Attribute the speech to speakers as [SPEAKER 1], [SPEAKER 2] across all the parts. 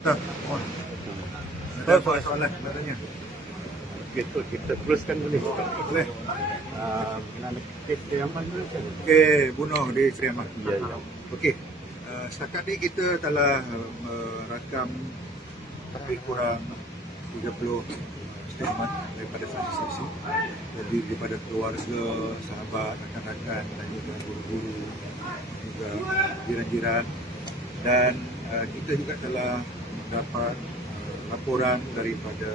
[SPEAKER 1] Tak. On. Ada soalan sebenarnya.
[SPEAKER 2] Kita kita teruskan boleh.
[SPEAKER 1] Boleh.
[SPEAKER 2] Ah, Kenapa kes yang mana macam mana?
[SPEAKER 1] Okey, bunuh di Sri.
[SPEAKER 2] Ya, ya.
[SPEAKER 1] Okey. Uh, setakat ni kita telah uh, merakam lebih kurang 30 statement daripada saksi-saksi jadi daripada keluarga, sahabat, rakan-rakan dan juga guru-guru juga jiran-jiran dan uh, kita juga telah mendapat uh, laporan daripada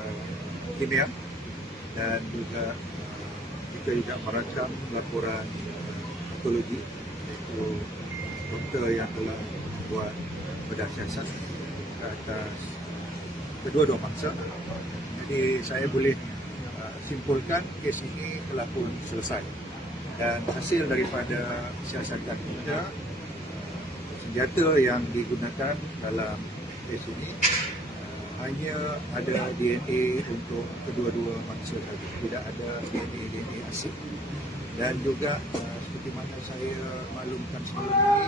[SPEAKER 1] kimia dan juga uh, kita juga merakam laporan uh, patologi iaitu doktor yang telah buat bedah siasat atas kedua-dua mangsa. Jadi saya boleh simpulkan kes ini telah pun selesai. Dan hasil daripada siasatan kita, senjata yang digunakan dalam kes ini hanya ada DNA untuk kedua-dua mangsa saja. Tidak ada DNA-DNA asing. Dan juga uh, seperti mana saya maklumkan sebelum ini,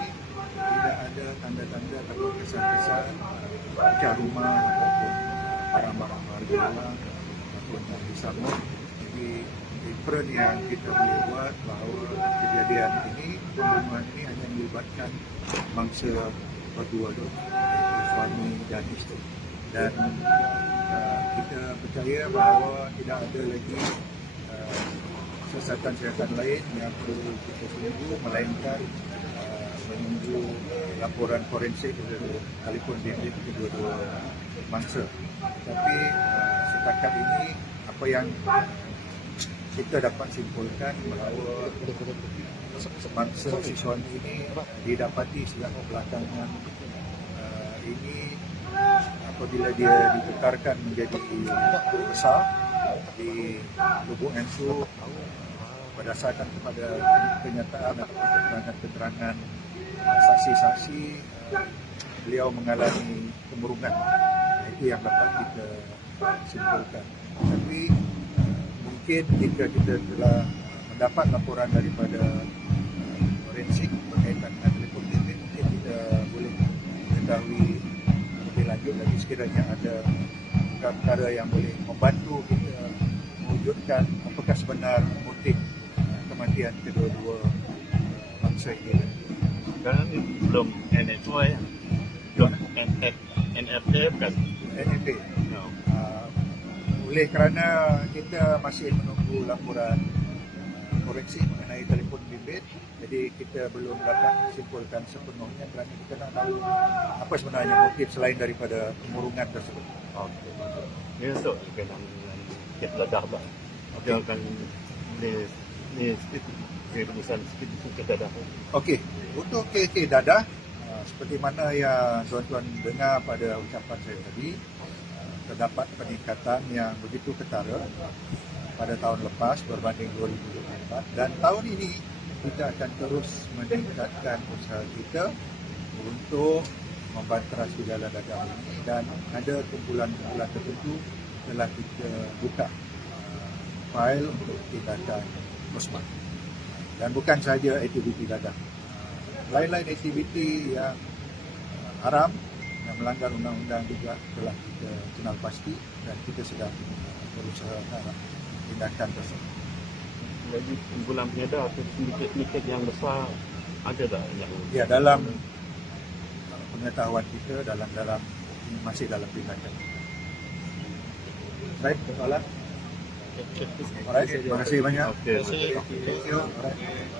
[SPEAKER 1] tidak ada tanda-tanda atau kesan-kesan uh, pecah rumah ataupun barang-barang harga ataupun yang disambut. Jadi different yang kita boleh buat bahawa kejadian ini, pembunuhan ini hanya melibatkan mangsa berdua suami dan isteri. Dan uh, kita percaya bahawa tidak ada lagi uh, siasatan-siasatan lain yang perlu kita tunggu melainkan uh, menunggu uh, laporan forensik sekalipun bimbit kedua-dua mangsa. Tapi uh, setakat ini apa yang kita dapat simpulkan bahawa mangsa si suami ini didapati sejak belakangan ini apabila dia ditekarkan menjadi besar di lubuk Ensu berdasarkan kepada kenyataan atau keterangan-keterangan saksi-saksi beliau mengalami kemurungan. Itu yang dapat kita simpulkan. Tapi mungkin jika kita telah mendapat laporan daripada uh, forensik berkaitan dengan sekiranya ada perkara yang boleh membantu kita mewujudkan apakah sebenar motif kematian kedua-dua bangsa ini.
[SPEAKER 2] Sekarang ni belum NFO ya. Belum NFA bukan.
[SPEAKER 1] NFA.
[SPEAKER 2] No.
[SPEAKER 1] Uh, oleh kerana kita masih menunggu laporan forensik mengenai telefon bimbit jadi kita belum dapat simpulkan sepenuhnya kerana kita nak tahu apa sebenarnya motif selain daripada kemurungan tersebut.
[SPEAKER 2] Okey. Ni untuk kena kes ledah bah. Dia akan ni ni sikit kerumusan sikit itu ke dadah.
[SPEAKER 1] Okey, untuk KK dadah uh, seperti mana yang tuan-tuan dengar pada ucapan saya tadi uh, terdapat peningkatan yang begitu ketara pada tahun lepas berbanding 2024 dan tahun ini kita akan terus meningkatkan usaha kita untuk membantras gejala dadah ini. Dan ada kumpulan-kumpulan tertentu telah kita buka uh, fail untuk tindakan musbah dan bukan sahaja aktiviti dadah Uh, lain-lain aktiviti yang uh, haram yang melanggar undang-undang juga telah kita kenal pasti dan kita sedang uh, berusaha arah tindakan tersebut
[SPEAKER 2] Jadi kumpulan penyedar atau sindiket-sindiket yang besar ada tak yang
[SPEAKER 1] ya dalam uh, pengetahuan kita dalam dalam ini masih dalam tindakan baik soalan Alright, terima kasih banyak
[SPEAKER 2] Okey.
[SPEAKER 1] Thank you. Alright.